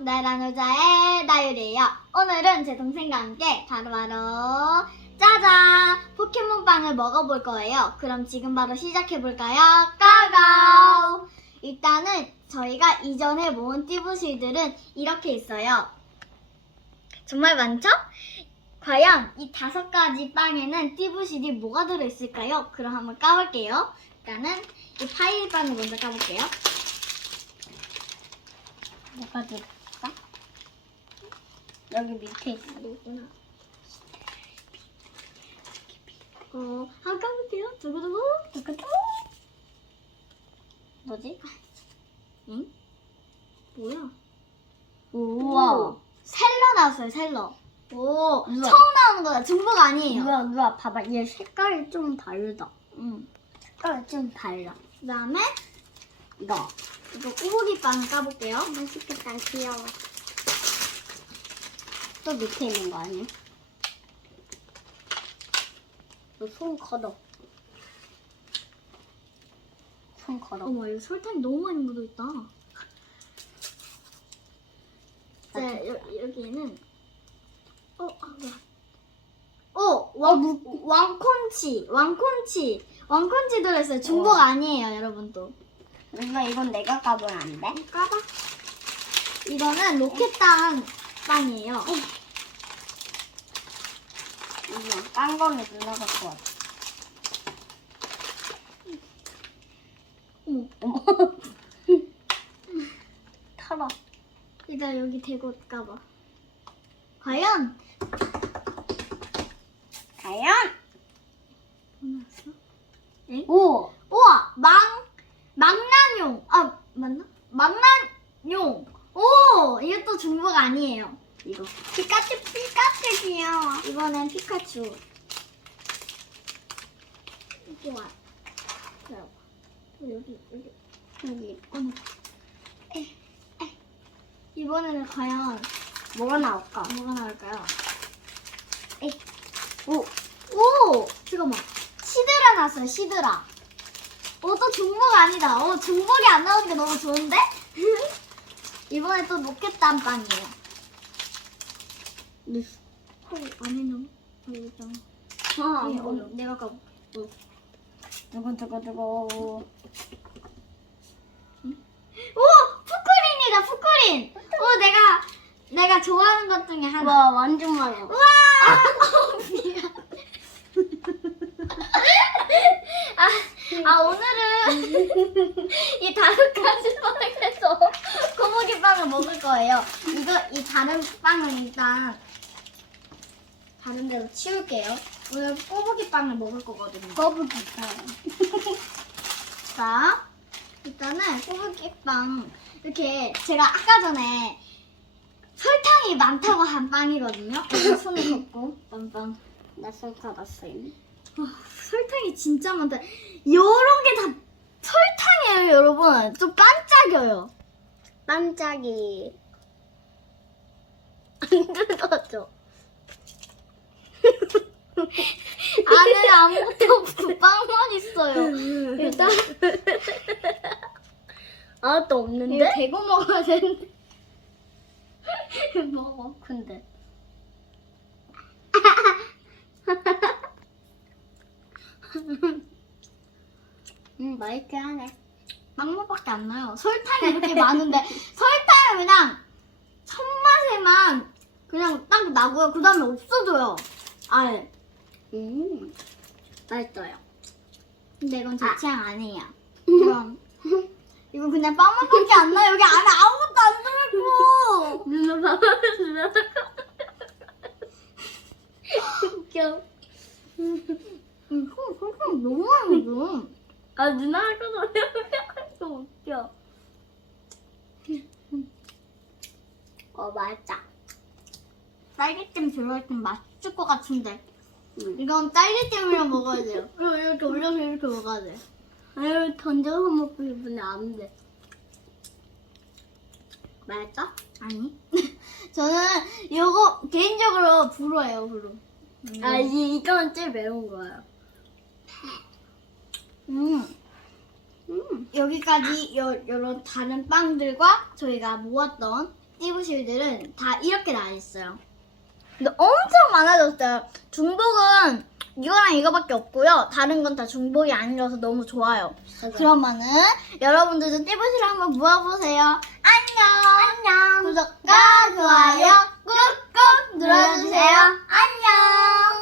나란 여자의 나유리예요. 오늘은 제 동생과 함께 바로바로 짜잔! 포켓몬빵을 먹어볼 거예요. 그럼 지금 바로 시작해볼까요? 고고! 일단은 저희가 이전에 모은 띠부실들은 이렇게 있어요. 정말 많죠? 과연 이 다섯 가지 빵에는 띠부실이 뭐가 들어있을까요? 그럼 한번 까볼게요. 일단은 이 파이빵을 먼저 까볼게요. 들었어? 여기 밑에 있어. 이거구나. 어, 한번 까볼게요. 두구두구, 두구두구. 뭐지? 응? 뭐야? 우와. 셀러 나왔어요, 셀러. 오, 우와. 처음 나오는 거다. 중복 아니에요. 누가 누가 봐봐. 얘 색깔이 좀 다르다. 응. 색깔이 좀 달라. 그 다음에 이거. 이거 꼬부기 빵 까볼게요. 맛있겠다. 귀여워. 또 밑에 있는 거 아니야? 너손 걷어. 손 걸어. 어머, 이거 설탕이 너무 많이 묻어있다. 자, 여, 여기에는, 어, 아, 뭐야. 어, 왕, 왕콘치, 왕콘치, 왕콘치 들어있어요. 중복 어. 아니에요, 여러분 또. 누나 이건 내가 까보면 안 돼? 까봐. 이거는 로켓땅 빵이에요. 이거 깐 거는 누나가 좋아. 어머, 어머. 털어. 일단 여기 대고 까봐. 과연? 과연? 뭐 나왔어? 엥? 오. 우와, 망, 망나뇽. 아, 맞나? 망나뇽. 오, 이것도 중복 아니에요. 이거. 피카츄 피카츄 귀여워. 이번엔 피카츄. 여기 와. 기다려봐. 여기, 여기. 여기. 이번에는 과연 뭐가 나올까? 뭐가 나올까요? 오. 오! 잠깐만. 시드라 나왔어요, 시드라. 어, 또 중복 아니다. 어, 중복이 안 나오는 게 너무 좋은데? 이번에 또 로켓 단 빵이에요. 뉴스. 어, 안에 너무, 여기 있잖아. 아, 예, 어, 어, 내가 까볼게. 두고 두고 두고. 오! 푸크린이다, 푸크린! 오, 내가, 내가 좋아하는 것 중에 하나. 와 완전 많아. 우와! 미안. 아, 아, 오늘은 이 다섯 가지 빵을 먹을 거예요. 이거, 이 다른 빵은 일단 다른 데로 치울게요. 오늘 꼬부기 빵을 먹을 거거든요. 거북이 있다. 자, 일단은 꼬부기 빵. 이렇게 제가 아까 전에 설탕이 많다고 한 빵이거든요. 손을 걷고 빵빵. 나손 걷었어 이미. 와, 설탕이 진짜 많다. 요런 게 다 설탕이에요, 여러분. 좀 반짝여요. 반짝이. 안 뜯어져. 안에 아무것도 없고 빵만 있어요. 일단 아무것도 이거 없는데? 대고 먹어야 되는데. 먹어. 근데. 음 맛있게 하네. 빵맛밖에 안 나요. 설탕이 이렇게 많은데 설탕이 그냥 첫 맛에만 그냥 딱 나고요. 그 다음에 없어져요. 아예. 음 맛있어요. 근데 이건 제 아. 취향 아니에요. 이건 이건 그냥 빵맛밖에 안 나요. 여기 안에 아무것도 안 들어있고. 누나 봐봐 누나. 웃겨. 음, 설- 설탕이 너무 많이 넣어. 아 누나 아까 전에 좀 웃겨. 어 맛있다. 딸기잼 들어있으면 맛있을 것 같은데. 음. 이건 딸기잼이랑 먹어야 돼요. 그리고 이렇게 올려서 이렇게 먹어야 돼. 아유 던져서 먹고 싶은데 안 돼. 맛있다? 아니. 저는 이거 개인적으로 불어예요, 불어. 아 이, 이건 제일 매운 거예요. 음. 여기까지 요, 요런 다른 빵들과 저희가 모았던 띠부실들은 다 이렇게 나와 있어요. 근데 엄청 많아졌어요. 중복은 이거랑 이거밖에 없고요. 다른 건 다 중복이 아니라서 너무 좋아요. 맞아요. 그러면은 여러분들도 띠부실 한번 모아보세요. 안녕! 안녕! 구독과 좋아요 꾹꾹 눌러주세요. 안녕!